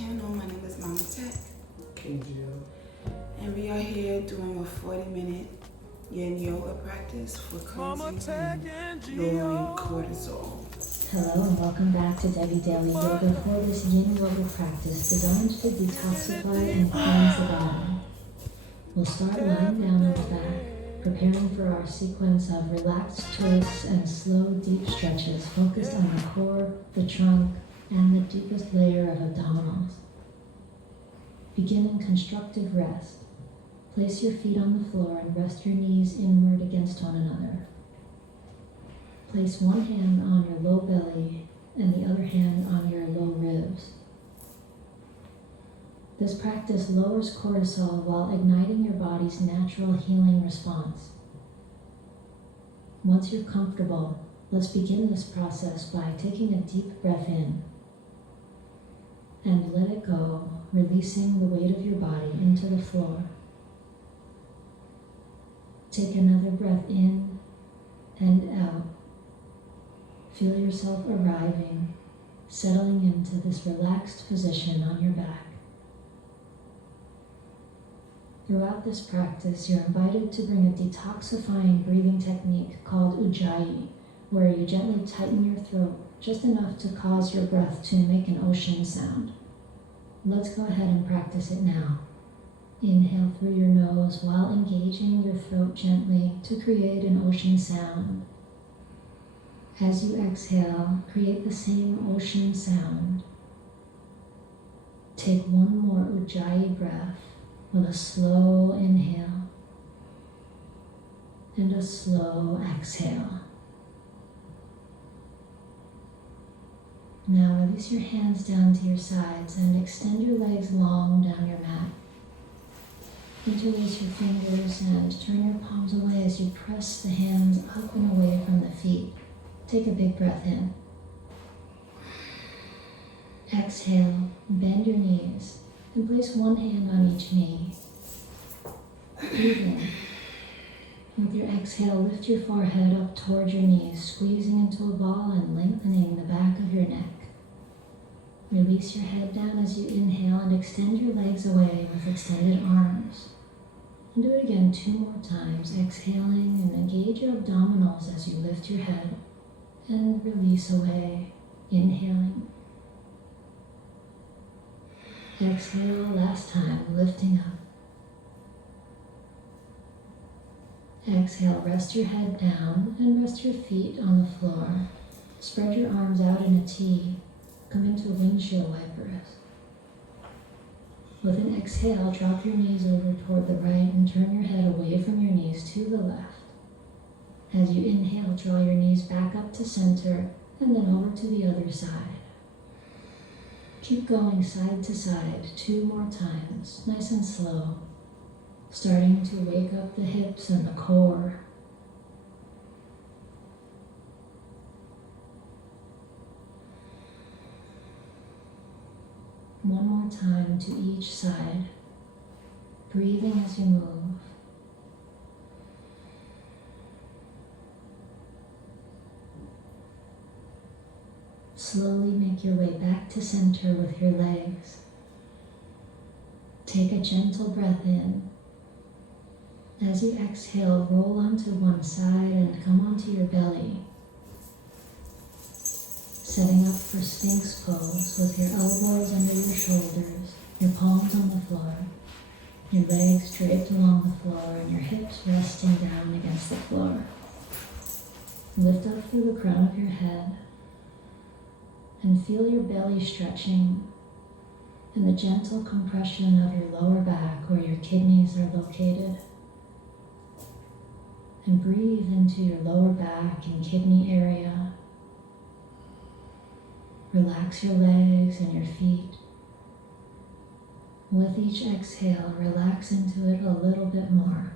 channel. My name is Mama TEC, King Gio. and we are here doing a 40-minute yin yoga practice for cleansing and lowering cortisol. Hello and welcome back to Devi Daily Yoga for this yin yoga practice designed to detoxify and cleanse the body. We'll start lying down on the back, preparing for our sequence of relaxed twists and slow, deep stretches focused on the core, the trunk, and the deepest layer of abdominals. Begin in constructive rest. Place your feet on the floor and rest your knees inward against one another. Place one hand on your low belly and the other hand on your low ribs. This practice lowers cortisol while igniting your body's natural healing response. Once you're comfortable, let's begin this process by taking a deep breath in and let it go, releasing the weight of your body into the floor. Take another breath in and out. Feel yourself arriving, settling into this relaxed position on your back. Throughout this practice, you're invited to bring a detoxifying breathing technique called Ujjayi, where you gently tighten your throat just enough to cause your breath to make an ocean sound. Let's go ahead and practice it now. Inhale through your nose while engaging your throat gently to create an ocean sound. As you exhale, create the same ocean sound. Take one more Ujjayi breath with a slow inhale and a slow exhale. Now release your hands down to your sides and extend your legs long down your mat. Interlace your fingers and turn your palms away as you press the hands up and away from the feet. Take a big breath in. Exhale, bend your knees and place one hand on each knee. Breathe in. With your exhale, lift your forehead up towards your knees, squeezing into a ball and lengthening the back of your neck. Release your head down as you inhale and extend your legs away with extended arms. And do it again 2 more times, exhaling and engage your abdominals as you lift your head and release away, inhaling. Exhale, last time, lifting up. Exhale, rest your head down and rest your feet on the floor. Spread your arms out in a T. Come into windshield wipers. With an exhale, drop your knees over toward the right and turn your head away from your knees to the left. As you inhale, draw your knees back up to center and then over to the other side. Keep going side to side 2 more times, nice and slow, starting to wake up the hips and the core. One more time to each side, breathing as you move. Slowly make your way back to center with your legs. Take a gentle breath in. As you exhale, roll onto one side and come onto your belly. Setting up for Sphinx pose with your elbows under your shoulders, your palms on the floor, your legs draped along the floor, and your hips resting down against the floor. Lift up through the crown of your head and feel your belly stretching and the gentle compression of your lower back where your kidneys are located. And breathe into your lower back and kidney area. Relax your legs and your feet. With each exhale, relax into it a little bit more.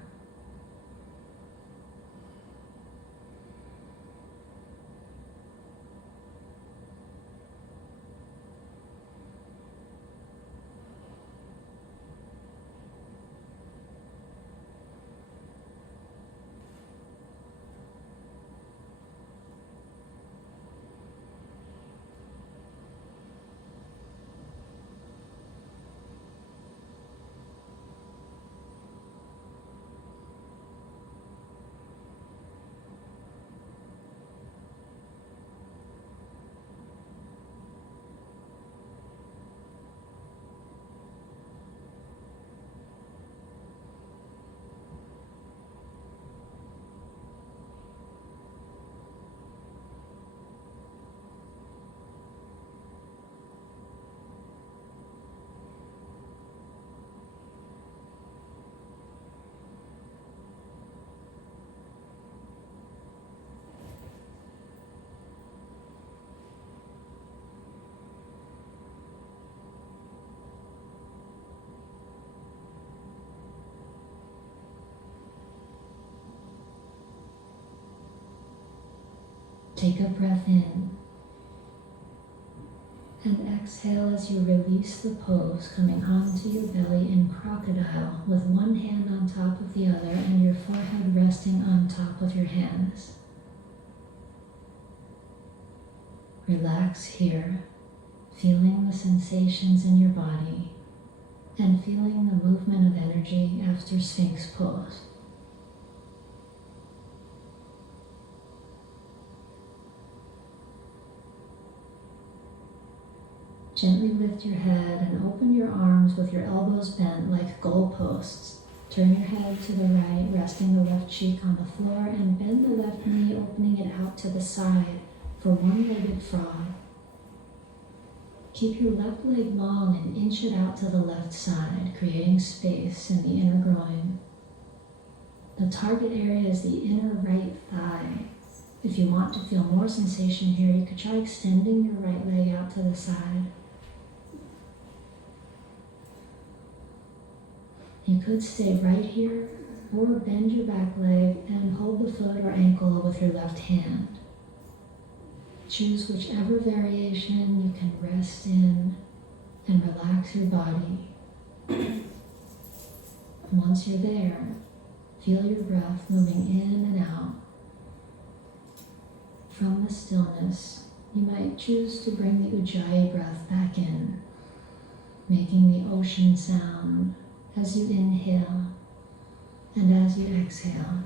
Take a breath in and exhale as you release the pose, coming onto your belly in crocodile with one hand on top of the other and your forehead resting on top of your hands. Relax here, feeling the sensations in your body and feeling the movement of energy after Sphinx pose. Gently lift your head and open your arms with your elbows bent like goalposts. Turn your head to the right, resting the left cheek on the floor, and bend the left knee, opening it out to the side for one-legged frog. Keep your left leg long and inch it out to the left side, creating space in the inner groin. The target area is the inner right thigh. If you want to feel more sensation here, you could try extending your right leg out to the side. You could stay right here or bend your back leg and hold the foot or ankle with your left hand. Choose whichever variation you can rest in and relax your body. Once you're there, feel your breath moving in and out. From the stillness, you might choose to bring the Ujjayi breath back in, making the ocean sound as you inhale and as you exhale.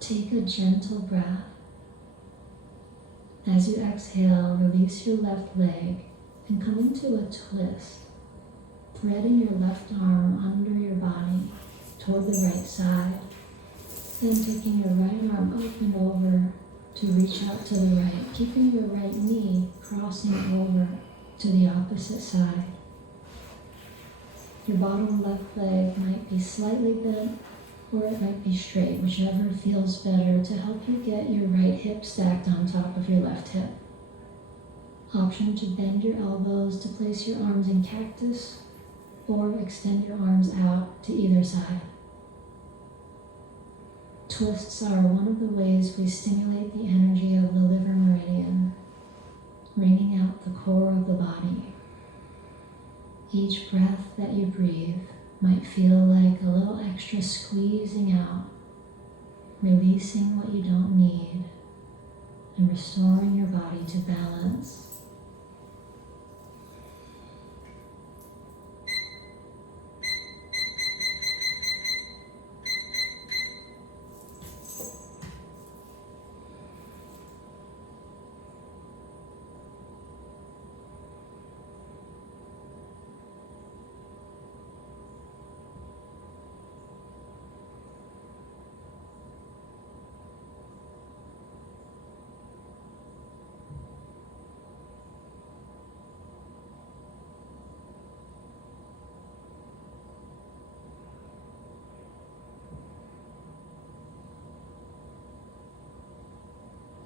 Take a gentle breath. As you exhale, release your left leg and come into a twist, threading your left arm under your body toward the right side, then taking your right arm up and over to reach out to the right, keeping your right knee crossing over to the opposite side. Your bottom left leg might be slightly bent or it might be straight, whichever feels better to help you get your right hip stacked on top of your left hip. Option to bend your elbows to place your arms in cactus or extend your arms out to either side. Twists are one of the ways we stimulate the energy of the liver meridian, bringing out the core of the body. Each breath that you breathe might feel like a little extra squeezing out, releasing what you don't need, and restoring your body to balance.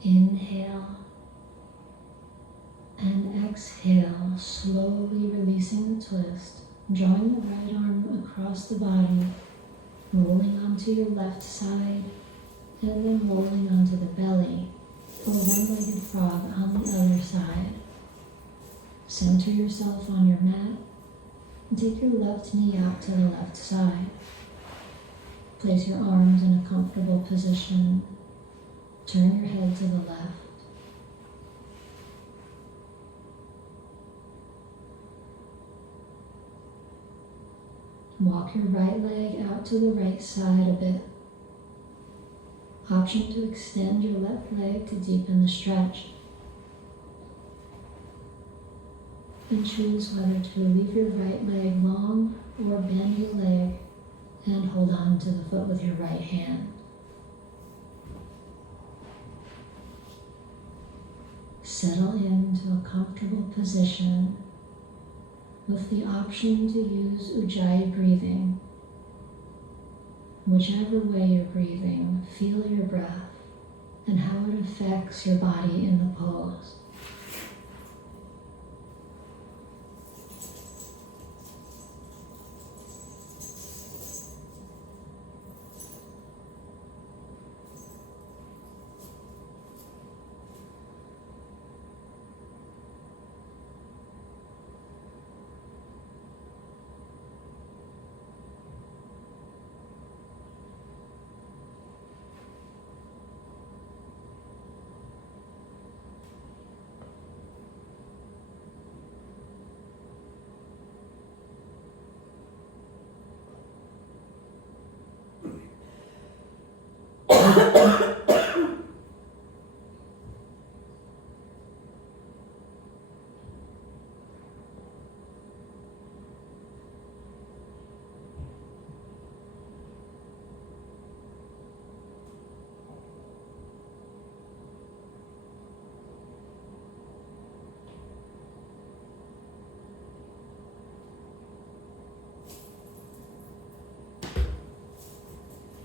Inhale and exhale, slowly releasing the twist, drawing the right arm across the body, rolling onto your left side, and then rolling onto the belly for one-legged frog on the other side. Center yourself on your mat and take your left knee out to the left side. Place your arms in a comfortable position. Turn your head to the left. Walk your right leg out to the right side a bit. Option to extend your left leg to deepen the stretch. And choose whether to leave your right leg long or bend your leg and hold on to the foot with your right hand. Settle into a comfortable position with the option to use Ujjayi breathing. Whichever way you're breathing, feel your breath and how it affects your body in the pose.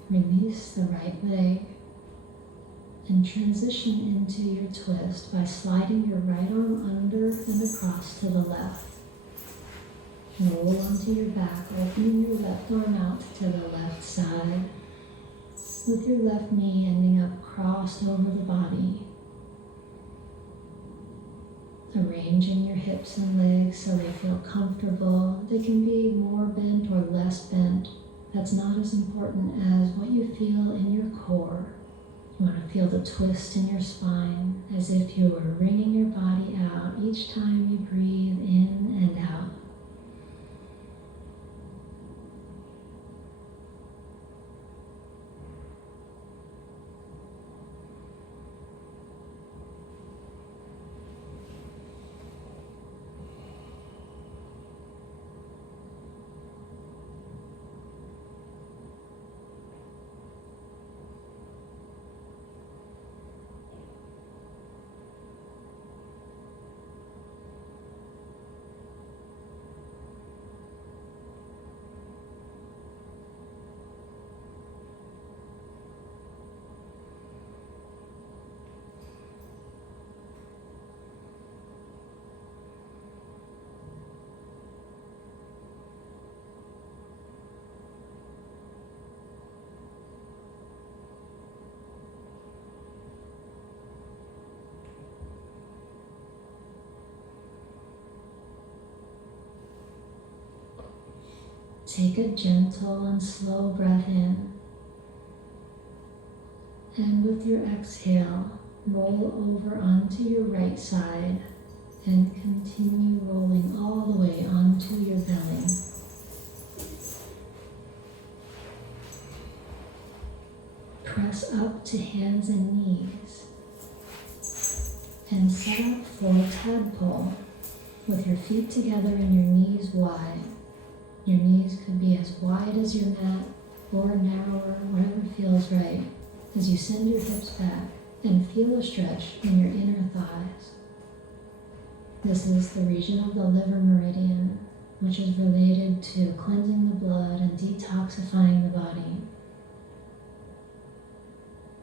Release the right leg and transition into your twist by sliding your right arm under and across to the left. Roll onto your back, opening your left arm out to the left side, with your left knee ending up crossed over the body. Arranging your hips and legs so they feel comfortable. They can be more bent or less bent. That's not as important as what you feel in your core. You want to feel the twist in your spine as if you were wringing your body out each time you breathe in and out. Take a gentle and slow breath in, and with your exhale, roll over onto your right side and continue rolling all the way onto your belly. Press up to hands and knees and set up for tadpole with your feet together and your knees wide. Your knees could be as wide as your mat or narrower, whatever feels right, as you send your hips back and feel a stretch in your inner thighs. This is the region of the liver meridian, which is related to cleansing the blood and detoxifying the body.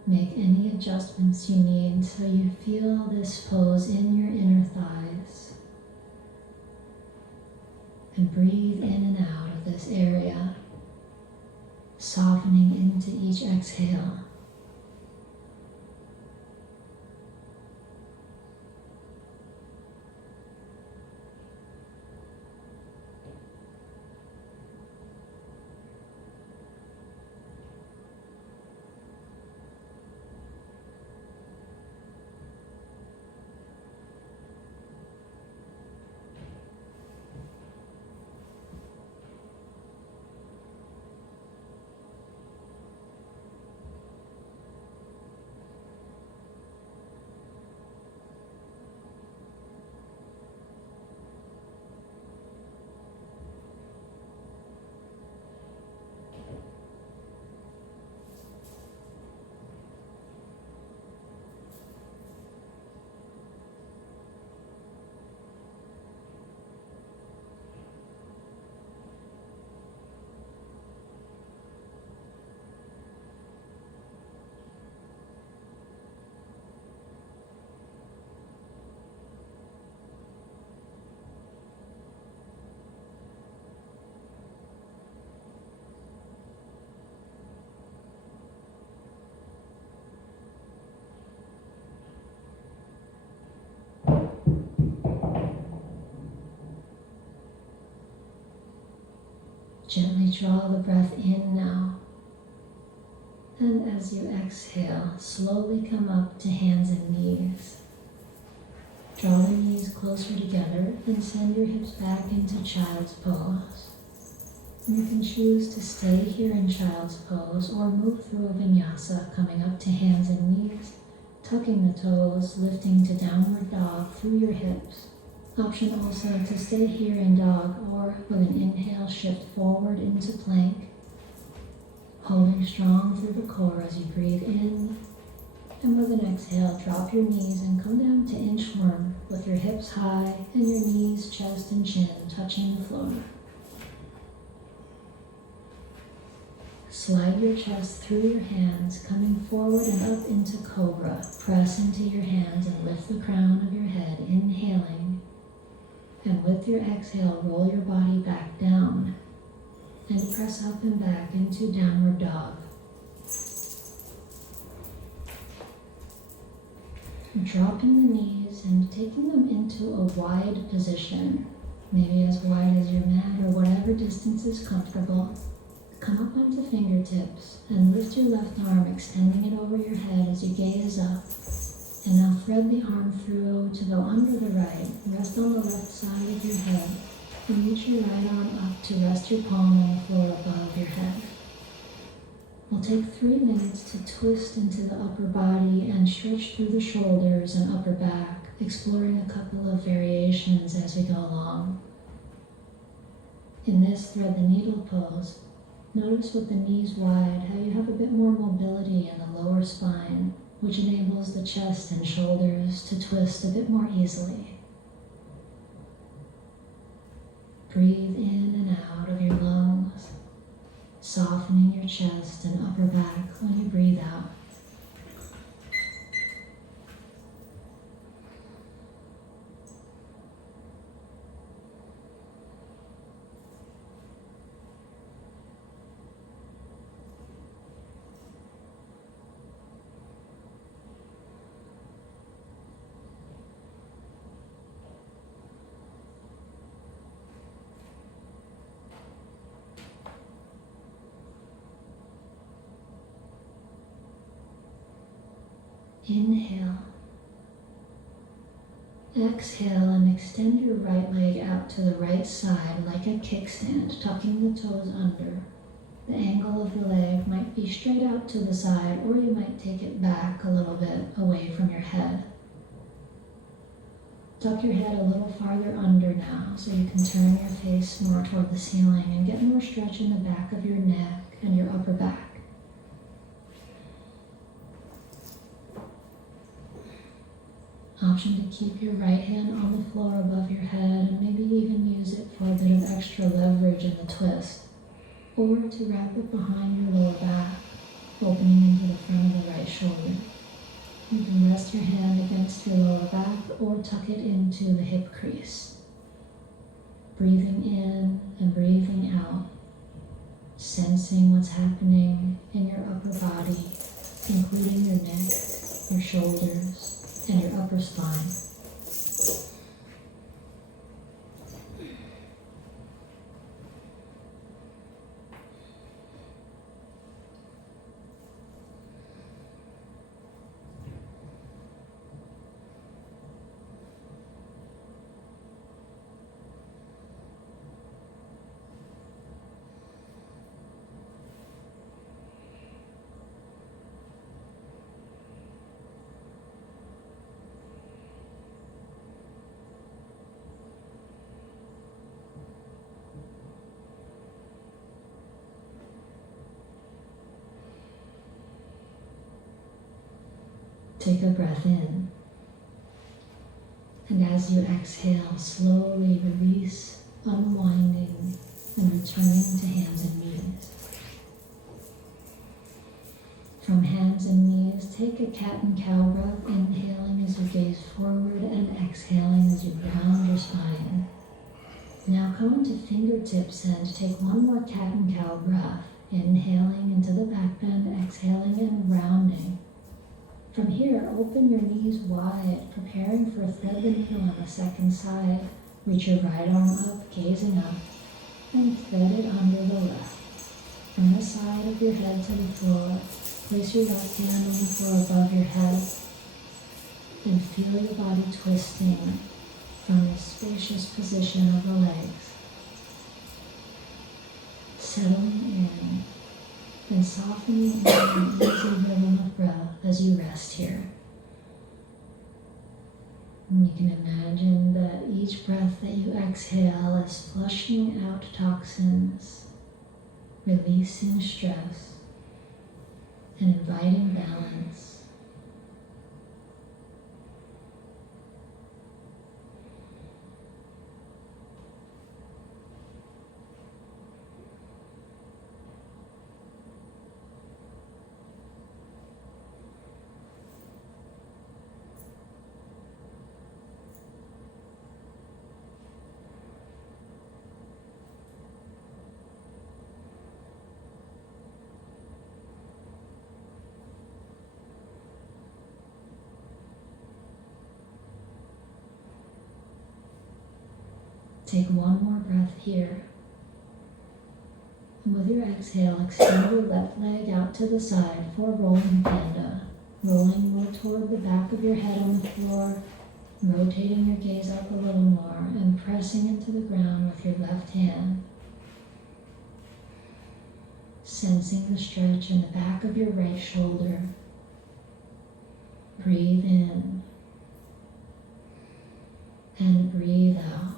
Make any adjustments you need so you feel this pose in your inner thighs. And breathe in and out of this area, softening into each exhale. Gently draw the breath in now. And as you exhale, slowly come up to hands and knees. Draw the knees closer together and send your hips back into child's pose. You can choose to stay here in child's pose or move through a vinyasa, coming up to hands and knees, tucking the toes, lifting to downward dog through your hips. Option also to stay here in dog or with an inhale shift forward into plank, holding strong through the core as you breathe in, and with an exhale drop your knees and come down to inchworm with your hips high and your knees, chest and chin touching the floor. Slide your chest through your hands, coming forward and up into cobra. Press into your hands and lift the crown of your head, inhaling. And with your exhale, roll your body back down and press up and back into downward dog. Dropping the knees and taking them into a wide position, maybe as wide as your mat or whatever distance is comfortable. Come up onto fingertips and lift your left arm, extending it over your head as you gaze up. And now thread the arm through to go under the right. Rest on the left side of your head and reach your right arm up to rest your palm on the floor above your head. We'll take 3 minutes to twist into the upper body and stretch through the shoulders and upper back, exploring a couple of variations as we go along. In this thread the needle pose, notice with the knees wide how you have a bit more mobility in the lower spine, which enables the chest and shoulders to twist a bit more easily. Breathe in and out of your lungs, softening your chest and upper back when you breathe out. Inhale. Exhale and extend your right leg out to the right side like a kickstand, tucking the toes under. The angle of the leg might be straight out to the side, or you might take it back a little bit away from your head. Tuck your head a little farther under now so you can turn your face more toward the ceiling and get more stretch in the back of your neck and your upper back. Option to keep your right hand on the floor above your head and maybe even use it for a bit of extra leverage in the twist, or to wrap it behind your lower back, opening into the front of the right shoulder. You can rest your hand against your lower back or tuck it into the hip crease. Breathing in and breathing out, sensing what's happening in your upper body, including your neck, your shoulders, and your upper spine. Take a breath in, and as you exhale, slowly release, unwinding, and returning to hands and knees. From hands and knees, take a cat and cow breath, inhaling as you gaze forward and exhaling as you round your spine. Now come into fingertips and take one more cat and cow breath, inhaling into the back bend, exhaling and rounding. From here, open your knees wide, preparing for a thread the needle on the second side. Reach your right arm up, gazing up. and thread it under the left. From the side of your head to the floor, place your left hand on the floor above your head and feel your body twisting from the spacious position of the legs, settling in and softening in an easy rhythm of breath as you rest here. And you can imagine that each breath that you exhale is flushing out toxins, releasing stress, and inviting balance. Take one more breath here. And with your exhale, extend your left leg out to the side for rolling panda, rolling more toward the back of your head on the floor, rotating your gaze up a little more and pressing into the ground with your left hand. Sensing the stretch in the back of your right shoulder. Breathe in and breathe out.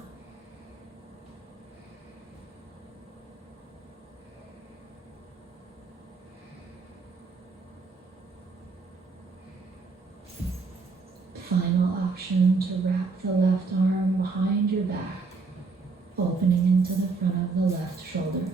Final option to wrap the left arm behind your back, opening into the front of the left shoulder.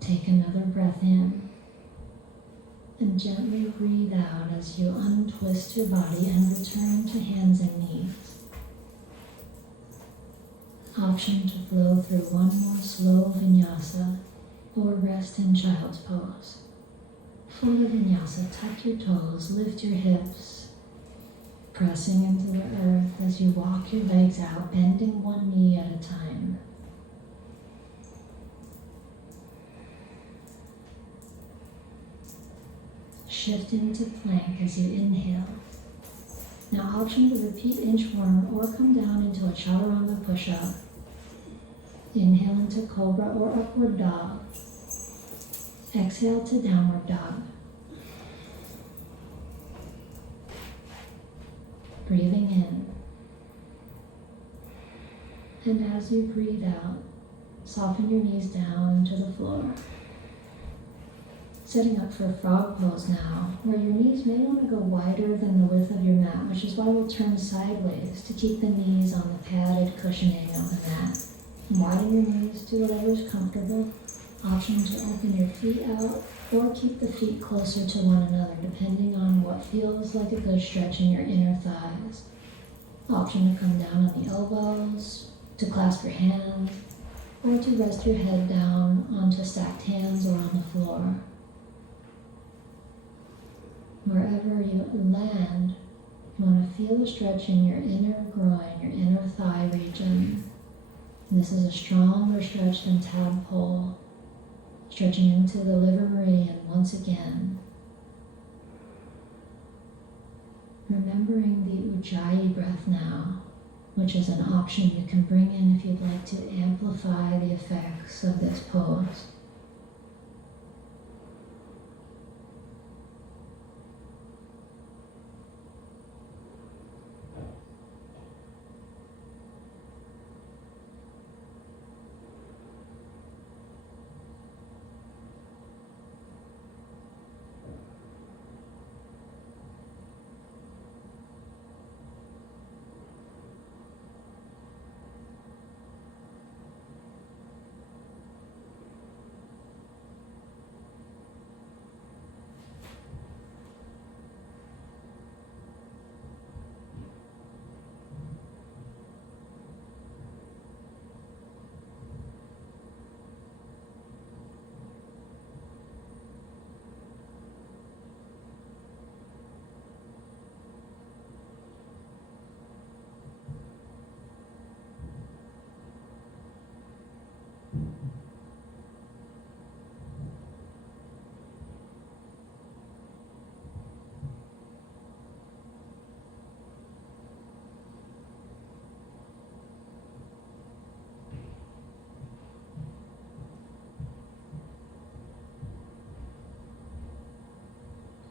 Take another breath in and gently breathe out as you untwist your body and return to hands and knees. Option to flow through one more slow vinyasa or rest in child's pose. For the vinyasa, tuck your toes, lift your hips, pressing into the earth as you walk your legs out, bending one knee at a time. Shift into plank as you inhale. Now option to repeat inchworm or come down into a chaturanga push-up. Inhale into cobra or upward dog. Exhale to downward dog. Breathing in. And as you breathe out, soften your knees down to the floor. Setting up for frog pose now, where your knees may want to go wider than the width of your mat, which is why we'll turn sideways to keep the knees on the padded cushioning of the mat. Widen your knees to whatever is comfortable. Option to open your feet out or keep the feet closer to one another, depending on what feels like a good stretch in your inner thighs. Option to come down on the elbows, to clasp your hands, or to rest your head down onto stacked hands or on the floor. Wherever you land, you want to feel a stretch in your inner groin, your inner thigh region. And this is a stronger stretch than tadpole, stretching into the liver meridian once again. Remembering the Ujjayi breath now, which is an option you can bring in if you'd like to amplify the effects of this pose.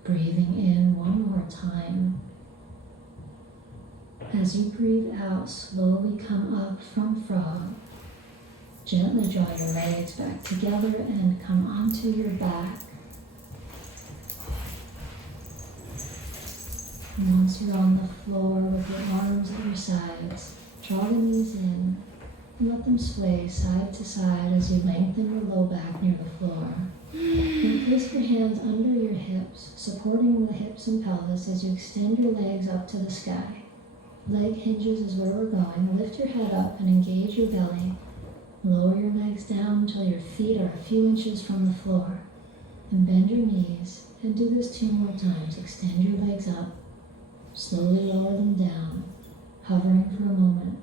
Breathing in one more time. As you breathe out, slowly come up from frog. Gently draw your legs back together and come onto your back. And once you're on the floor with your arms at your sides, draw the knees in and let them sway side to side as you lengthen your low back near the floor. And place your hands under your hips, supporting the hips and pelvis as you extend your legs up to the sky. Leg hinges is where we're going. Lift your head up and engage your belly. Lower your legs down until your feet are a few inches from the floor. And bend your knees, and do this 2 more times. Extend your legs up. Slowly lower them down, hovering for a moment.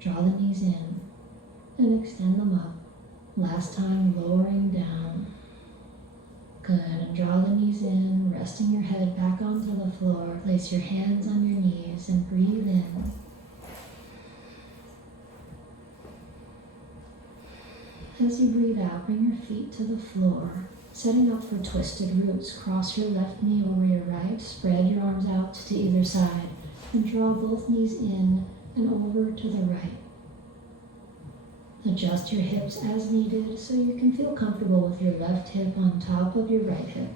Draw the knees in, and extend them up. Last time, lowering down. Good, and draw the knees in, resting your head back onto the floor. Place your hands on your knees and breathe in. As you breathe out, bring your feet to the floor, setting up for twisted roots. Cross your left knee over your right, spread your arms out to either side, and draw both knees in and over to the right. Adjust your hips as needed so you can feel comfortable with your left hip on top of your right hip.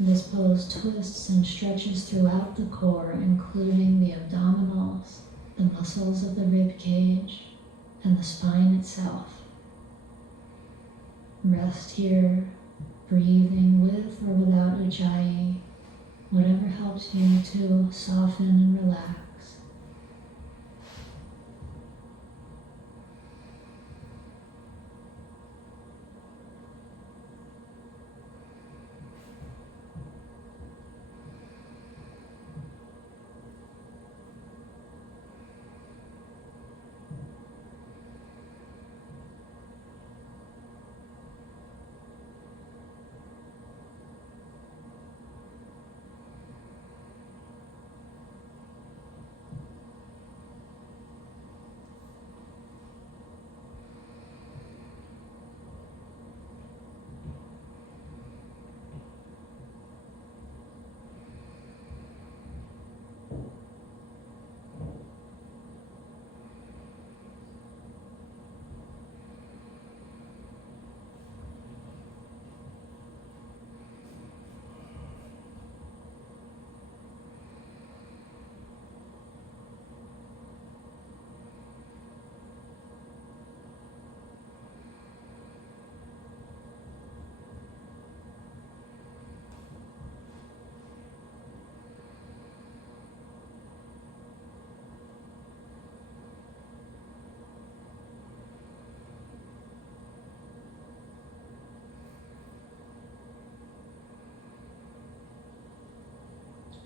This pose twists and stretches throughout the core, including the abdominals, the muscles of the rib cage, and the spine itself. Rest here, breathing with or without Ujjayi, whatever helps you to soften and relax.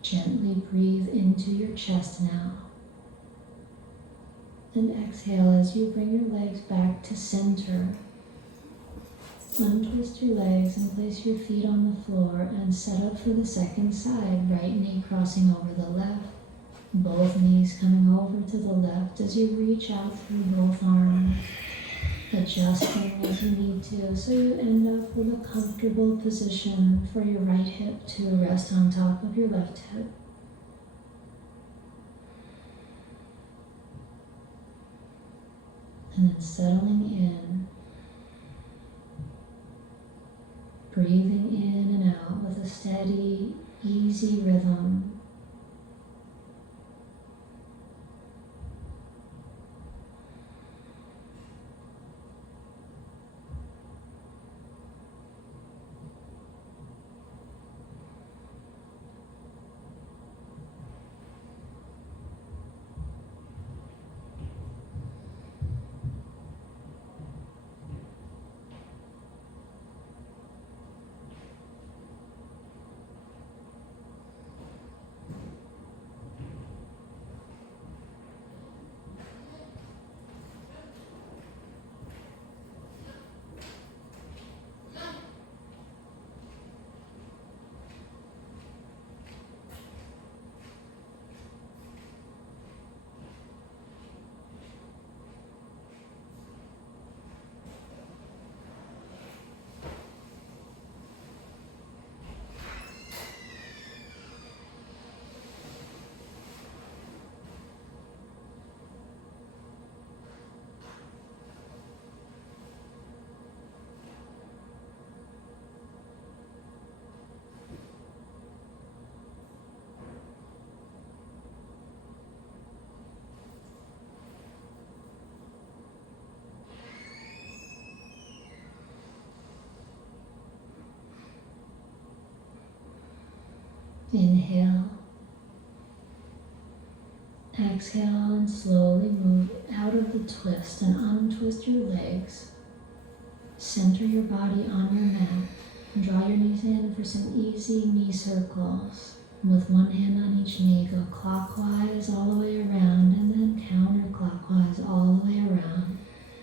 Gently breathe into your chest now. And exhale as you bring your legs back to center. Untwist your legs and place your feet on the floor and set up for the second side. Right knee crossing over the left, Both knees coming over to the left as you reach out through both arms, adjusting as you need to so you end up with a comfortable position for your right hip to rest on top of your left hip. And then settling in, breathing in and out with a steady, easy rhythm. Inhale, exhale, and slowly move out of the twist and untwist your legs. Center your body on your mat and draw your knees in for some easy knee circles. With one hand on each knee, go clockwise all the way around and then counterclockwise all the way around.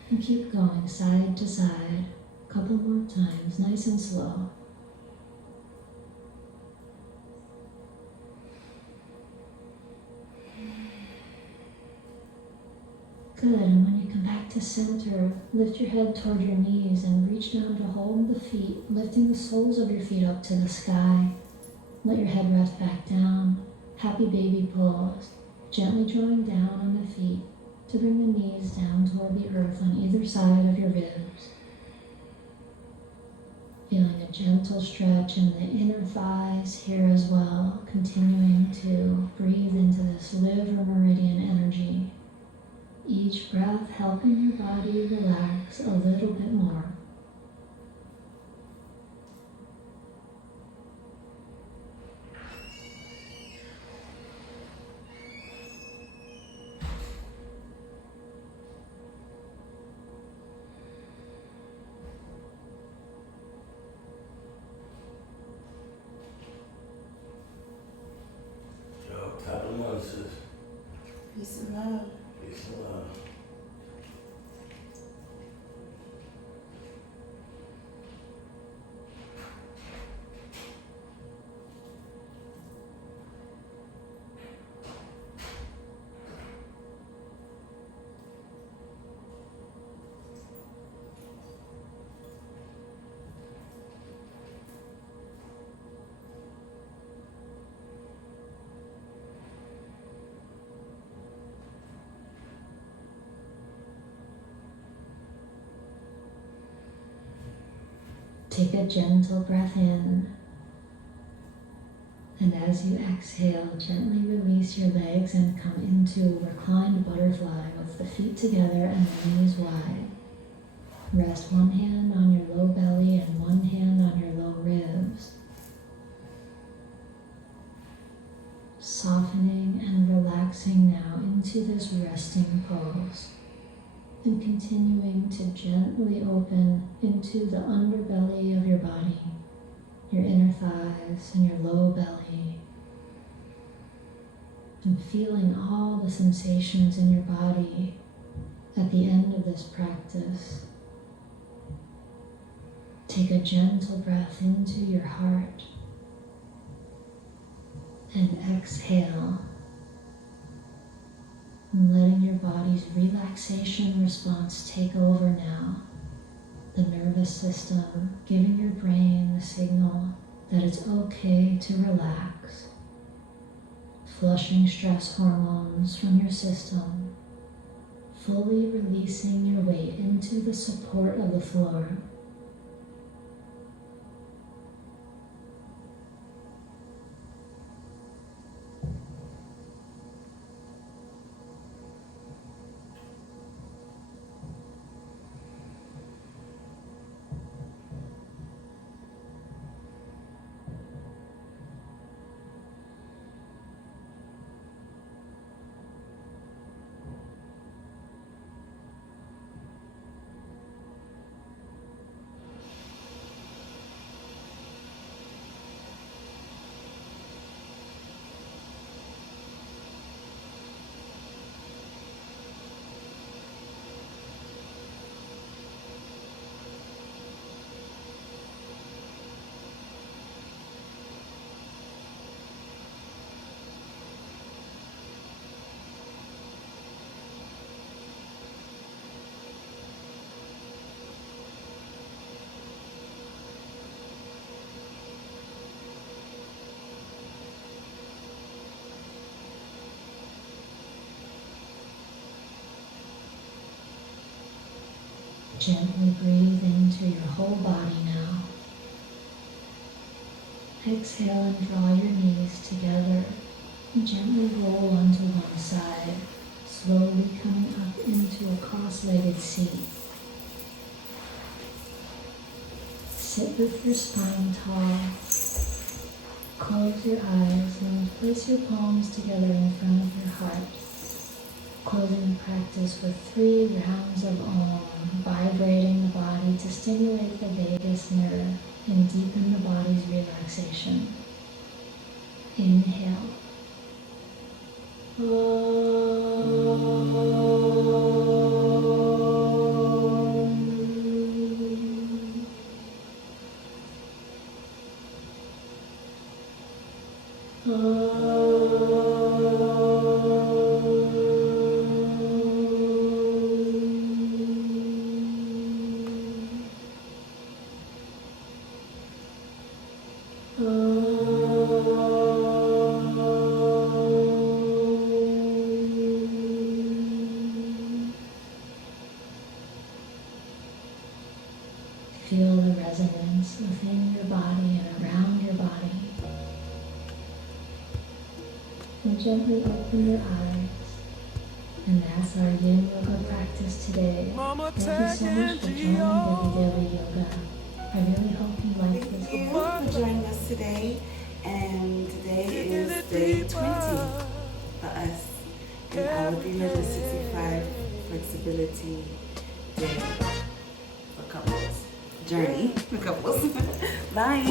And keep going side to side. A couple more times, nice and slow. Good, and when you come back to center, lift your head toward your knees and reach down to hold the feet, lifting the soles of your feet up to the sky. Let your head rest back down. Happy baby pose. Gently drawing down on the feet to bring the knees down toward the earth on either side of your ribs. Feeling a gentle stretch in the inner thighs here as well, continuing to breathe into this liver meridian energy. Each breath helping your body relax a little bit more. Top of the month, sis. Peace and love. Peace and love. Take a gentle breath in, and as you exhale, gently release your legs and come into reclined butterfly with the feet together and the knees wide. Rest one hand on your low belly and one hand on your low ribs. Softening and relaxing now into this resting pose. And continuing to gently open into the underbelly of your body, your inner thighs and your low belly, and feeling all the sensations in your body at the end of this practice. Take a gentle breath into your heart and exhale, And letting your body's relaxation response take over now. The nervous system giving your brain the signal that it's okay to relax. Flushing stress hormones from your system, fully releasing your weight into the support of the floor. Gently breathe into your whole body now. Exhale and draw your knees together. Gently roll onto one side, slowly coming up into a cross-legged seat. Sit with your spine tall. Close your eyes and place your palms together in front of your heart. Closing the practice with 3 rounds of Om, vibrating the body to stimulate the vagus nerve and deepen the body's relaxation. Inhale. Feel the resonance within your body and around your body. And gently open your eyes. And that's our yin yoga practice today. Thank you so much for joining Devi Daily Yoga. I really hope you like Thank this. you for joining us today. And today is day 20 for us in our 365 flexibility day for couples. Journey for couples. Bye.